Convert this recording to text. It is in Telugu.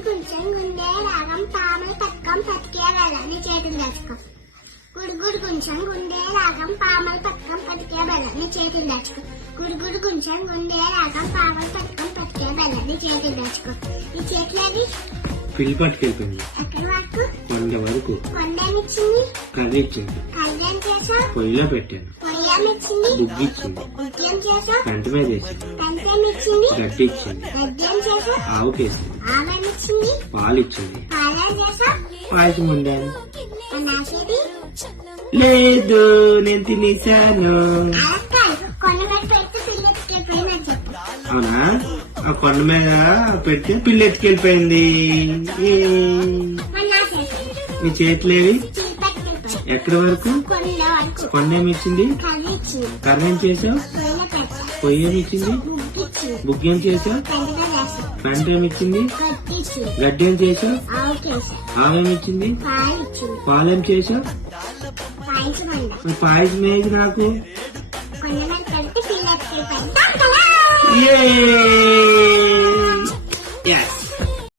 గుడి కొంచెం గుండె రాగం పామలు పథకం పతికే బెల్లని చేతులు దాచుకో. గుడి కొంచెం గుండె రాగం పామలు పథకం పతికే బెల్లని చేతులు దాచుకో. గుడి కొంచెం గుండె రాగం పామలు పథకం పతికే బెల్లని చేతులు దాచుకో. ఈ చేతులది పిల్లి పట్టుకెళ్ళిపోయింది. ఎక్కడి వరకు? కొండ వరకు. కొండేమిచ్చింది? కర్రీ ఇచ్చింది. కర్రీ ఏం చేసావు? పొయ్యిలో పెట్టాను. పొయ్యేమిచ్చింది? బుగ్గి ఇచ్చింది. బుద్ధి ఏం చేసావు? పెంట మీద వేసింది. పెంటేమిచ్చింది? గడ్డి ఇచ్చింది. గడ్డి ఏం చేసావు? ఆవుకేసింది. ఆమెమిచ్చింది? పాలు ఇచ్చింది. పాలేం చేసావు? పాయసం వండాను. నాసేది లేదు, నేను తినేసాను. కొండ మీద పెడితే పిల్ల ఎత్తుకెళ్ళిపోయిందని చెప్పు. అవునా? ఆ కొండ మీద పెడితే పిల్లి ఎత్తుకెళ్ళిపోయింది. మరి నాసేది నీ చేతులేవి? చిలిపెట్టుకెళ్ళిపోయింది. ఎక్కడి వరకు? కొండ వరకు. కొండ ఏమి ఇచ్చింది? కర్రీ ఇచ్చింది. కర్ర ఏం చేసావు? పొయ్యిలో పెట్టా. పొయ్యి ఏమి ఇచ్చింది? బుగ్గి ఇచ్చింది. బుగ్గి ఏం చేసావు? పెంటగా వేసాం. పెంట ఏమి ఇచ్చింది? గడ్డి ఇచ్చింది. గడ్డి ఏం చేసావు? ఆవుకేసాం. ఆవేమి ఇచ్చింది? పాలు ఇచ్చింది. పాలేం చేసావు? పాయసం వండా. మరి పాయసం ఏది నాకు? కొండ మీద పెడితే పిల్ల ఎత్తుకెళ్ళిపోయింది. Yes.